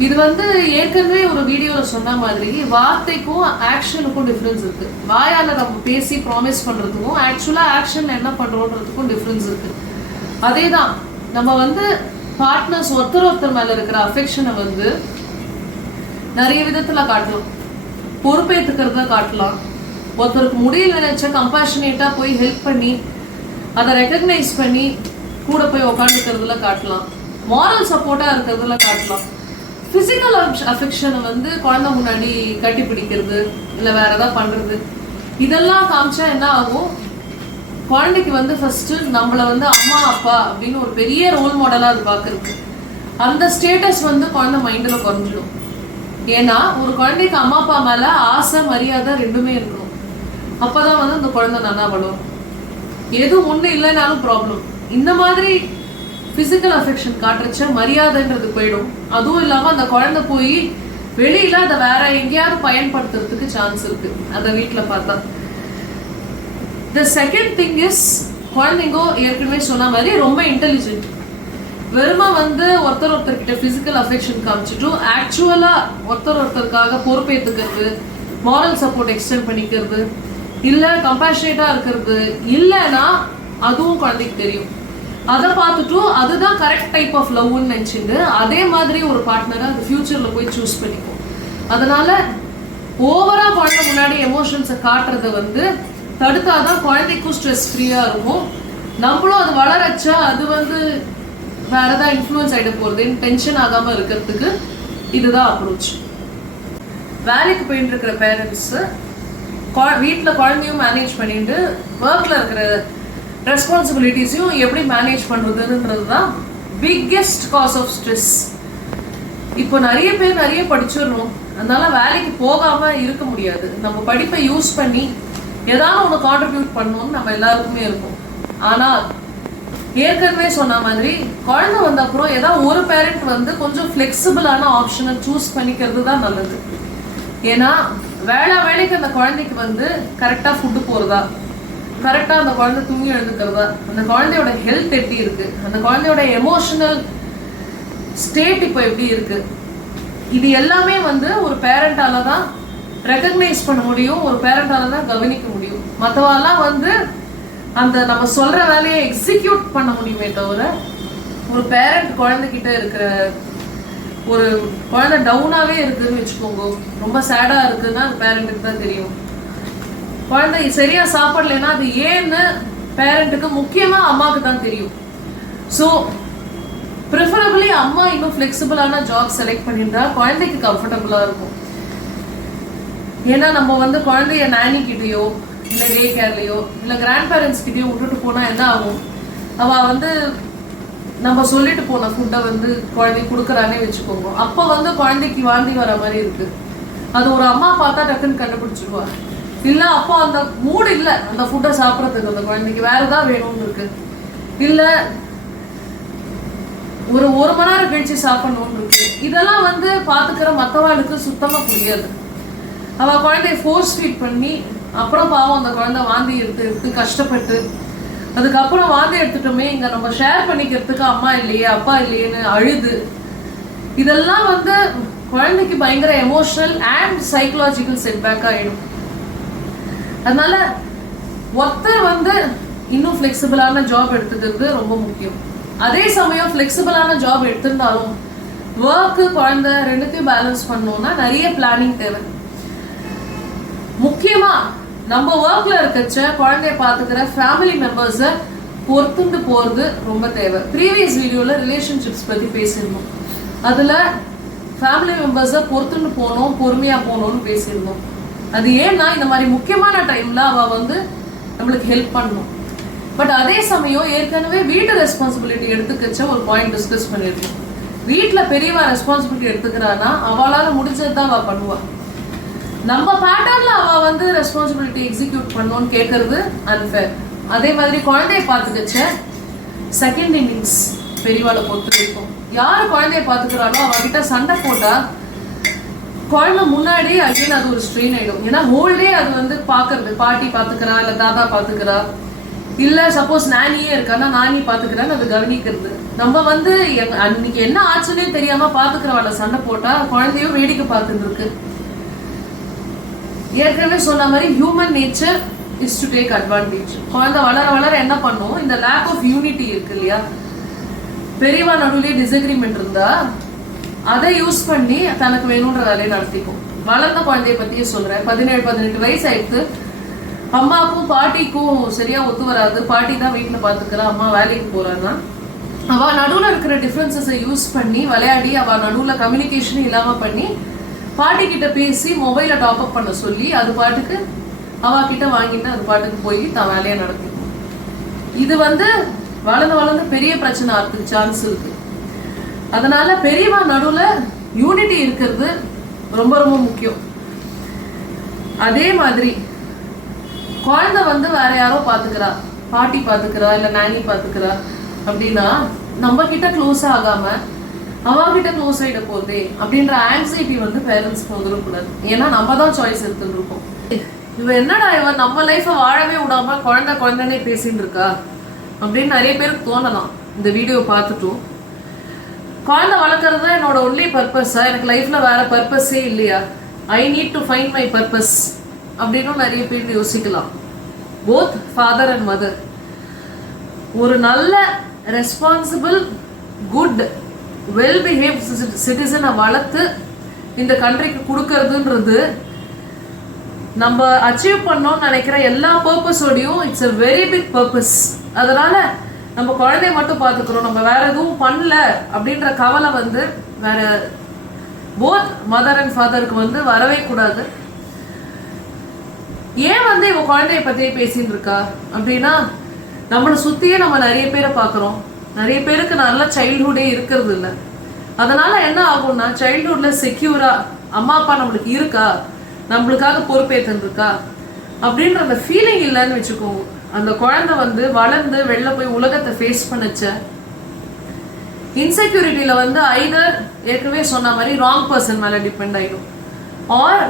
இது வந்து ஏற்கனவே ஒரு வீடியோவில் சொன்ன மாதிரி வார்த்தைக்கும் ஆக்ஷனுக்கும் டிஃப்ரென்ஸ் இருக்கு. வாயால் நம்ம பேசி ப்ராமிஸ் பண்ணுறதுக்கும் ஆக்சுவலாக ஆக்ஷன் என்ன பண்ணுறோன்றதுக்கும் டிஃப்ரென்ஸ் இருக்கு. அதே தான் நம்ம வந்து பார்ட்னர்ஸ் ஒருத்தர் மேலே இருக்கிற அஃபெக்ஷனை வந்து நிறைய விதத்தில் காட்டலாம். பொறுப்பேற்றுக்கிறத காட்டலாம். ஒருத்தருக்கு முடியல நினைச்ச கம்பேஷனேட்டாக போய் ஹெல்ப் பண்ணி அதை ரெக்கக்னைஸ் பண்ணி கூட போய் உக்காந்துக்கிறதுல காட்டலாம். மாரல் சப்போர்ட்டாக இருக்கிறதுல காட்டலாம். ஃபிசிக்கல் அஃபெக்ஷனை வந்து குழந்தை முன்னாடி கட்டி பிடிக்கிறது இல்லை வேற ஏதாவது பண்ணுறது இதெல்லாம் காமிச்சா என்ன ஆகும்? குழந்தைக்கு வந்து ஃபர்ஸ்ட் நம்மளை வந்து அம்மா அப்பா அப்படின்னு ஒரு பெரிய ரோல் மாடலாக அது பார்க்கறது. அந்த ஸ்டேட்டஸ் வந்து குழந்தை மைண்டில் குறைஞ்சிடும். ஏன்னா ஒரு குழந்தைக்கு அம்மா அப்பா மேலே ஆசை மரியாதை ரெண்டுமே இருக்கணும். அப்போதான் வந்து அந்த குழந்தை நல்லா வளரும். எது ஒன்று இல்லைனாலும் ப்ராப்ளம். இந்த மாதிரி ஃபிசிக்கல் அஃபெக்ஷன் காட்டுறச்ச மரியாதைன்றது போயிடும். அதுவும் இல்லாமல் அந்த குழந்தை போய் வெளியில அதை வேற எங்கேயாவது பயன்படுத்துறதுக்கு சான்ஸ் இருக்கு அதை வீட்டில் பார்த்தா. த செகண்ட் திங் இஸ், குழந்தைங்கோ ஏற்கனவே சொன்ன மாதிரி ரொம்ப இன்டெலிஜென்ட். வெறுமா வந்து ஒருத்தர்கிட்ட ஃபிசிக்கல் அஃபெக்ஷன் காமிச்சிட்டும் ஆக்சுவலாக ஒருத்தருக்காக பொறுப்பேற்றுக்கிறது, மாரல் சப்போர்ட் எக்ஸ்டெண்ட் பண்ணிக்கிறது, இல்லை கம்பேஷனேட்டாக இருக்கிறது இல்லைன்னா அதுவும் குழந்தைக்கு தெரியும். அதை பார்த்துட்டும் அதுதான் கரெக்ட் டைப் ஆஃப் லவ்னு நினச்சிட்டு அதே மாதிரி ஒரு பார்ட்னரை அது ஃபியூச்சரில் போய் சூஸ் பண்ணிக்கும். அதனால ஓவராக குழந்தை முன்னாடி எமோஷன்ஸை காட்டுறதை வந்து தடுத்தாதான் குழந்தைக்கும் ஸ்ட்ரெஸ் ஃப்ரீயாக இருக்கும். நம்மளும் அது வளரச்சா அது வந்து வேற ஏதாவது இன்ஃப்ளூயன்ஸ் ஆகிட போகிறதுன்னு டென்ஷன் ஆகாமல் இருக்கிறதுக்கு இதுதான் அப்ரோச். வேலைக்கு போயிட்டு இருக்கிற பேரண்ட்ஸு வீட்டில் குழந்தையும் மேனேஜ் பண்ணிட்டு ஒர்க்கில் இருக்கிற ரெஸ்பான்சிபிலிட்டிஸையும் எப்படி மேனேஜ் பண்ணுறதுன்றது தான் பிக்கெஸ்ட் காஸ் ஆஃப் ஸ்ட்ரெஸ். இப்போ நிறைய பேர் நிறைய படிச்சிடணும், அதனால வேலைக்கு போகாமல் இருக்க முடியாது. நம்ம படிப்பை யூஸ் பண்ணி ஏதாவது ஒன்று கான்ட்ரிபியூட் பண்ணணும்னு நம்ம எல்லாருக்குமே இருக்கும். ஆனால் ஏற்கனவே சொன்ன மாதிரி குழந்தை வந்த அப்புறம் ஏதாவது ஒரு பேரண்ட் வந்து கொஞ்சம் ஃப்ளெக்சிபிளான ஆப்ஷனை சூஸ் பண்ணிக்கிறது தான் நல்லது. ஏன்னா வேலைக்கு அந்த குழந்தைக்கு வந்து கரெக்டாக ஃபுட்டு போகிறதா, கரெக்டாக அந்த குழந்தை தூங்கி எழுந்துக்கிறதா, அந்த குழந்தையோட ஹெல்த் எப்படி இருக்கு, அந்த குழந்தையோட எமோஷனல் ஸ்டேட் இப்போ எப்படி இருக்கு, இது எல்லாமே வந்து ஒரு பேரண்டால தான் ரெகக்னைஸ் பண்ண முடியும், ஒரு பேரண்டால தான் கவனிக்க முடியும். மற்றவெல்லாம் வந்து அந்த நம்ம சொல்ற வேலையை எக்ஸிக்யூட் பண்ண முடியுமே தவிர ஒரு பேரண்ட் குழந்தைகிட்ட இருக்கிற ஒரு குழந்தை டவுனாகவே இருக்குதுன்னு வச்சுக்கோங்க, ரொம்ப சேடாக இருக்குதுன்னா அது பேரண்ட்டுக்கு தான் தெரியும். குழந்தை சரியா சாப்பிடலைன்னா அது ஏன்னு பேரண்ட்டுக்கு முக்கியமாக அம்மாவுக்கு தான் தெரியும். ஸோ ப்ரிஃபரபிளி அம்மா இன்னும் ஃப்ளெக்சிபிளான ஜாப் செலக்ட் பண்ணியிருந்தா குழந்தைக்கு கம்ஃபர்டபுளாக இருக்கும். ஏன்னா நம்ம வந்து குழந்தைய நானி கிட்டேயோ இல்லை டே கேர்லையோ இல்லை கிராண்ட் பேரண்ட்ஸ் கிட்டேயோ விட்டுட்டு போனால் என்ன ஆகும்? அவள் வந்து நம்ம சொல்லிட்டு போன ஃபுட்டை வந்து குழந்தை கொடுக்குறானே வச்சுக்கோங்க, அப்போ வந்து குழந்தைக்கு வாந்தி வர மாதிரி இருக்கு, அது ஒரு அம்மா பார்த்தா டக்குன்னு கண்டுபிடிச்சிடுவா. இல்லை அப்போ அந்த மூடு இல்லை அந்த ஃபுட்டை சாப்பிட்றதுக்கு, அந்த குழந்தைக்கு வேற ஏதாவது வேணும்னு இருக்கு, இல்லை ஒரு மணி நேரம் கழிச்சு சாப்பிடணும்னு இருக்கு. இதெல்லாம் வந்து பார்த்துக்கிற மற்றவாளுக்கு சுத்தமாக புரியாது. அவள் குழந்தைய ஃபோர்ஸ் ஃபீட் பண்ணி அப்புறம் பாவம் அந்த குழந்தை வாந்தி எடுத்து கஷ்டப்பட்டு அதுக்கப்புறம் வாந்தி எடுத்துட்டோமே இங்கே நம்ம ஷேர் பண்ணிக்கிறதுக்கு அம்மா இல்லையே அப்பா இல்லையேன்னு அழுது, இதெல்லாம் வந்து குழந்தைக்கு பயங்கர எமோஷனல் அண்ட் சைக்கலாஜிக்கல் செட்பேக் ஆகிடும். அதனால ஒருத்தர் வந்து இன்னும் ஃப்ளெக்சிபிளான ஜாப் எடுத்துக்கிறது ரொம்ப முக்கியம். அதே சமயம் ஃப்ளெக்சிபிளான ஜாப் எடுத்திருந்தாலும் ஒர்க்கு குழந்தை ரெண்டுத்தையும் பேலன்ஸ் பண்ணோம்னா நிறைய பிளானிங் தேவை. முக்கியமா நம்ம ஒர்க்ல இருக்கச்ச குழந்தைய பாத்துக்கிற ஃபேமிலி மெம்பர்ஸை பொறுத்துண்டு போறது ரொம்ப தேவை. ப்ரீவியஸ் வீடியோல ரிலேஷன்ஷிப்ஸ் பத்தி பேசியிருந்தோம். அதுல ஃபேமிலி மெம்பர்ஸை பொறுத்துண்டு போகணும், பொறுமையா போகணும்னு பேசியிருந்தோம். அது ஏன்னா இந்த மாதிரி முக்கியமான டைம்ல அவ வந்து நம்மளுக்கு ஹெல்ப் பண்ணணும். பட் அதே சமயம் ஏற்கனவே வீட்டு ரெஸ்பான்சிபிலிட்டி எடுத்துக்கச்ச ஒரு பாயிண்ட் டிஸ்கஸ் பண்ணியிருக்கோம். வீட்டுல பெரியவா ரெஸ்பான்சிபிலிட்டி எடுத்துக்கிறான்னா அவளால முடிஞ்சதுதான் அவ பண்ணுவா. நம்ம பேட்டர்ன்ல அவ வந்து ரெஸ்பான்சிபிலிட்டி எக்ஸிக்யூட் பண்ணணும்னு கேட்கறது அன்ஃபேர். அதே மாதிரி குழந்தைய பார்த்துக்கச்ச செகண்ட் இன்னிங்ஸ் பெரியவாளை பொறுத்து இருக்கும். யாரு குழந்தைய பார்த்துக்கிறாளோ அவகிட்ட சண்டை போட்டா குழந்தை முன்னாடி அகைன் அது ஒரு ஸ்ட்ரெயின் ஆயிடும். ஏன்னா ஹோல்டே அது வந்து பாக்குறது, பாட்டி பாத்துக்கிறா இல்ல தாத்தா பாத்துக்கிறா இல்ல சப்போஸ் நானியே இருக்கான்னா நானி பாத்துக்கிறான்னு அது கவனிக்கிறது. நம்ம வந்து அன்னைக்கு என்ன ஆச்சுன்னே தெரியாம பாத்துக்கிறவாள சண்டை போட்டா குழந்தையும் வேடிக்கை பார்த்துட்டு இருக்கு. ஏற்கனவே சொன்ன மாதிரி human nature is to take advantage. குழந்தை வளர வளர என்ன பண்ணும், இந்த லேக் ஆஃப் யூனிட்டி இருக்கு இல்லையா, பெரியவா நடுவுலயே டிஸ்அக்ரிமெண்ட் இருந்தா அதை யூஸ் பண்ணி தனக்கு வேணும்ன்ற வேலையை நடத்திக்கும். வளர்ந்த குழந்தைய பத்தியே சொல்றேன். 17-18 வயசு ஆயிடுத்து, அம்மாவுக்கும் பாட்டிக்கும் சரியா ஒத்து வராது. பாட்டி தான் வீட்டுல பாத்துக்கிறா, அம்மா வேலைக்கு போறான்னா அவ நடுவுல இருக்கிற டிஃபரன்சஸை யூஸ் பண்ணி விளையாடி அவ நடுவுல கம்யூனிகேஷன் இல்லாம பண்ணி பாட்டி கிட்ட பேசி மொபைல டாப் அப் பண்ண சொல்லி அது பாட்டுக்கு அவ கிட்ட வாங்கிட்டு அது பாட்டுக்கு போய் தான் வேலையை நடத்திக்கும். இது வந்து வளர்ந்து வளர்ந்து பெரிய பிரச்சனை ஆகிறதுக்கு சான்ஸ் இருக்கு. அதனால பெரியவா நடுவுல யூனிட்டி இருக்கிறது ரொம்ப ரொம்ப முக்கியம். அதே மாதிரி குழந்தை வந்து வேற யாரோ பாத்துக்கிறா, பாட்டி பாத்துக்கிறா இல்ல நானி பாத்துக்கிறா அப்படின்னா நம்ம கிட்ட க்ளோஸ் ஆகாம அவகிட்ட க்ளோஸ் ஆயிட போதே அப்படின்ற ஆங்ஸைட்டி வந்து பேரண்ட்ஸ்க்கு வந்துடக்கூடாது. ஏன்னா நம்ம தான் சாய்ஸ் எடுத்துட்டு இருக்கோம். இவ என்னடா இவன் நம்ம லைஃப வாழவே விடாம குழந்தைனே பேசிட்டு இருக்கா அப்படின்னு நிறைய பேருக்கு தோணலாம். இந்த வீடியோ பார்த்துட்டும் குழந்தை வளர்க்கறது தான் என்னோட ஒன்லி பர்பஸா, எனக்கு லைஃப்ல வேற பர்பஸே இல்லையா, I need to find my purpose அப்படின்னு நிறைய பேர் யோசிக்கலாம். போத் ஃபாதர் அண்ட் மதர் ஒரு நல்ல ரெஸ்பான்சிபிள் குட் வெல் பிஹேவ் சிட்டிசனை வளர்த்து இந்த கண்ட்ரிக்கு கொடுக்கறதுன்றது நம்ம அச்சீவ் பண்ணோம்னு நினைக்கிற எல்லா பர்பஸோடையும் it's a very big purpose. அதனால நம்ம குழந்தைய மட்டும் பார்த்துக்கிறோம், நம்ம வேற எதுவும் பண்ணல அப்படின்ற கவலை வந்து வேற போத் மதர் அண்ட் ஃபாதருக்கு வந்து வரவே கூடாது. ஏன் வந்து இவ குழந்தைய பத்தியே பேசிட்டு இருக்கா அப்படின்னா நம்மளை சுத்தியே நம்ம நிறைய பேரை பார்க்குறோம். நிறைய பேருக்கு நல்ல சைல்ட்ஹுட்டே இருக்கிறது இல்லை. அதனால என்ன ஆகும்னா சைல்ட்ஹுட்ல செக்யூரா அம்மா அப்பா நம்மளுக்கு இருக்கா, நம்மளுக்காக பொறுப்பேற்று இருக்கா அப்படின்ற அந்த ஃபீலிங் இல்லைன்னு வச்சுக்கோங்க. அந்த குழந்தை வந்து வளர்ந்து வெளில போய் உலகத்தை ஃபேஸ் பண்ணச்ச இன்செக்யூரிட்டியில வந்து ஐதர் ஏற்கனவே சொன்ன மாதிரி ராங் பர்சன் மேல டிபெண்ட் ஆயிடும் ஆர்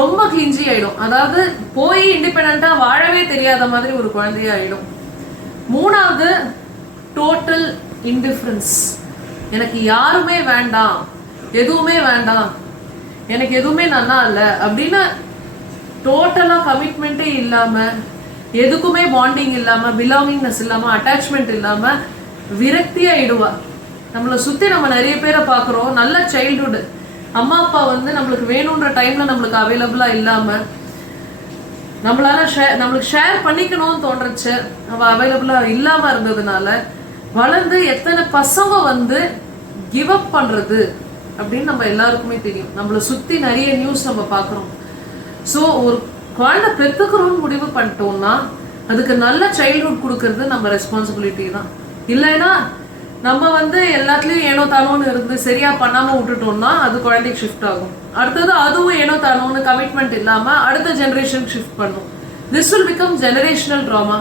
ரொம்ப கிஞ்சி ஆயிடும். அதாவது போய் இண்டிபெண்டா வாழவே தெரியாத மாதிரி ஒரு குழந்தைய ஆயிடும். மூணாவது டோட்டல் இன்டிஃபரன்ஸ். எனக்கு யாருமே வேண்டாம், எதுவுமே வேண்டாம், எனக்கு எதுவுமே நல்லா இல்லை அப்படின்னு டோட்டலா கமிட்மெண்ட்டே இல்லாம, எதுக்குமே பாண்டிங் இல்லாம, பிலாங்கிங்னஸ் இல்லாம, அட்டாச்மெண்ட் இல்லாம விரக்தி ஆயிடுவா. நம்மளை சுத்தி நம்ம நிறைய பேரை பார்க்குறோம். நல்ல சைல்ட்ஹுட் அம்மா அப்பா வந்து நம்மளுக்கு வேணுன்ற டைம்ல நம்மளுக்கு அவைலபிளா இல்லாம நம்மளால நம்மளுக்கு ஷேர் பண்ணிக்கணும்னு தோன்றச்சு அவ அவைலபிளா இல்லாம இருந்ததுனால வளர்ந்து எத்தனை பசங்க வந்து கிவ் அப் பண்றது அப்படின்னு நம்ம எல்லாருக்குமே தெரியும். நம்மளை சுத்தி நிறைய நியூஸ் நம்ம பாக்குறோம். ஸோ ஒரு குழந்தை பெற்றுக்கிறோம்னு முடிவு பண்ணிட்டோம்னா அதுக்கு நல்ல சைல்ட்ஹுட் கொடுக்கறது நம்ம ரெஸ்பான்சிபிலிட்டி தான். இல்லைன்னா நம்ம வந்து எல்லாத்துலயும் ஏனோ தானோன்னு இருந்து சரியா பண்ணாம விட்டுட்டோம்னா அது குழந்தைக்கு ஷிஃப்ட் ஆகும். அடுத்தது அதுவும் ஏனோ தானோன்னு கமிட்மெண்ட் இல்லாம அடுத்த ஜெனரேஷன் ஷிஃப்ட் பண்ணும். This will become generational trauma.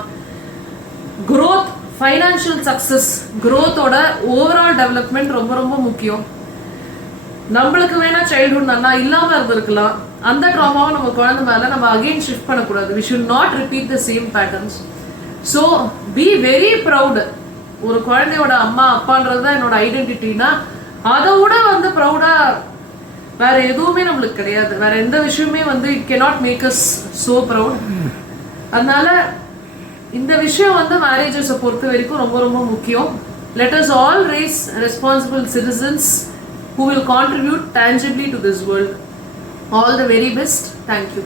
growth, financial success, growthோட ஓவரால் டெவலப்மெண்ட் ரொம்ப ரொம்ப முக்கியம். நம்மளுக்கு வேணா சைல்ட்ஹுட் நல்லா இல்லாம இருந்திருக்கலாம், அந்த ட்ராமாவை நம்ம குழந்தை மேல நம்ம அகைன் ஷிஃப்ட் பண்ணக்கூடாது. we should not repeat the same patterns. so be very proud. ஒரு குழந்தையோட அம்மா அப்பான்றதுதான் என்னோட ஐடென்டிட்டினா அதை விட வந்து ப்ரௌடா வேற எதுவுமே நம்மளுக்கு கிடையாது. வேற எந்த விஷயமே வந்து it cannot make us so proud. அதனால இந்த விஷயம் வந்து மேரேஜஸை பொறுத்த வரைக்கும் ரொம்ப ரொம்ப முக்கியம். let us all raise responsible citizens who will contribute tangibly to this world. All the very best. Thank you.